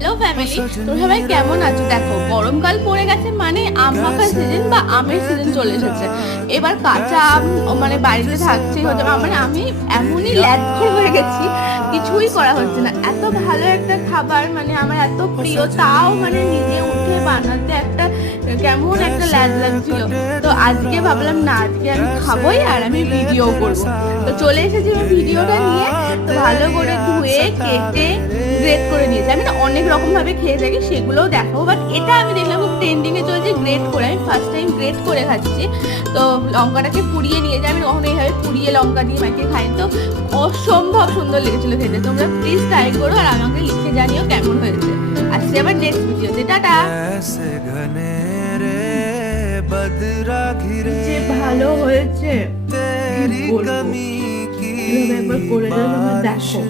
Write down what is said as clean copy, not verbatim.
Hello family, তোমরা সবাই কেমন আছো? দেখো, গরমকাল পড়ে গেছে মানে আম পাকার সিজন বা আমের সিজন চলে এসেছে। এবার কাঁচা আম মানে বাড়িতে থাকছেই হচ্ছে, মানে আমি এমনই ল্যাদঘর হয়ে গেছি, কিছুই করা হচ্ছে না। এত ভালো একটা খাবার, মানে আমার এত প্রিয়, তাও মানে নিজে উঠে বানাতে একটা কেমন একটা ল্যাদ লাগছিল। তো আজকে ভাবলাম না, আজকে আমি খাবোই আর আমি ভিডিও করবো। তো চলে এসেছি আমি ভিডিওটা নিয়ে। তো ভালো করে ধুয়ে কেটে গ্রেট করে নিয়েছি। আমি না অনেক রকম ভাবে খেয়ে থাকি, সেগুলোও দেখাবো, বাট এটা আমি দেখলাম খুব ট্রেন্ডিং এ চলছে গ্রেট করে। আমি ফার্স্ট টাইম গ্রেট করে খাচ্ছি। তো লঙ্কাটাকে পুড়িয়ে নিয়েছি, আমি কখনো এইভাবে পুড়িয়ে লঙ্কা দিয়ে মাখিয়ে খাই। তো অসম্ভব সুন্দর লেগেছিল খেতে। তোমরা প্লিজ ট্রাই করো আর আমাকে লিখে জানিও কেমন হয়েছে। আসছে আবার নেক্সট ভিডিওতে, টাটা। যে ভালো হয়েছে কি বলবো, এভাবে একবার করে দেখো।